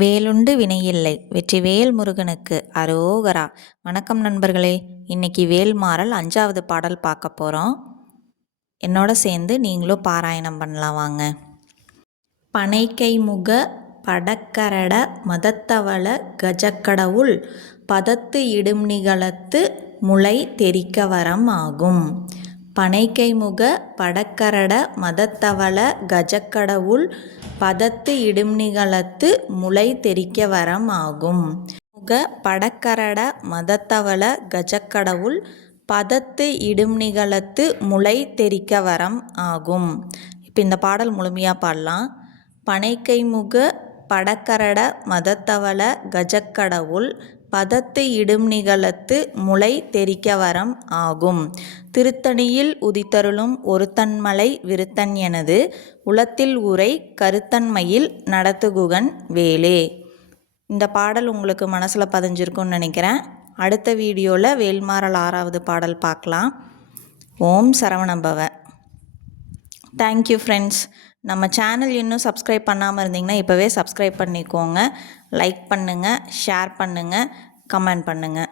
வேலுண்டு வினையில்லை. வெற்றிவேல் முருகனுக்கு அரோகரா. வணக்கம் நண்பர்களே. இன்னைக்கு வேல்மாறல் 5வது பாடல் பார்க்க போகிறோம். என்னோட சேர்ந்து நீங்களும் பாராயணம் பண்ணலாம் வாங்க. பனைக்கைமுக படக்கரட மதத்தவள கஜக்கடவுள் பதத்து இடும்நிகழத்து முளை தெரிக்க வரம் ஆகும். பனைக்கைமுக படக்கரட மதத்தவள கஜக்கடவுள் பதத்து இடும்நிகழத்து முளை தெரிக்க வரம் ஆகும். முக படக்கரட மதத்தவள கஜக்கடவுள் பதத்து இடும்நிகழத்து முளை தெரிக்க வரம் ஆகும். இப்போ இந்த பாடல் முழுமையாக பாடலாம். பனைக்கைமுக படக்கரட மதத்தவள கஜக்கடவுள் பதத்து இடும்நிகழத்து முளை தெரிக்க வரம் ஆகும். திருத்தணியில் உதித்தருளும் ஒருத்தன்மலை விருத்தன் எனது உளத்தில் உரை கருத்தன்மையில் நடத்துகுகன் வேலே. இந்த பாடல் உங்களுக்கு மனசில் பதிஞ்சிருக்கும்னு நினைக்கிறேன். அடுத்த வீடியோவில் வேல்மாறல் 6வது பாடல் பார்க்கலாம். ஓம் சரவணபவ. Thank you friends. நம்ம சேனல் இன்னும் சப்ஸ்கிரைப் பண்ணாமல் இருந்தீங்கன்னா இப்போவே சப்ஸ்கிரைப் பண்ணிக்கோங்க. லைக் பண்ணுங்கள், ஷேர் பண்ணுங்கள், கமெண்ட் பண்ணுங்கள்.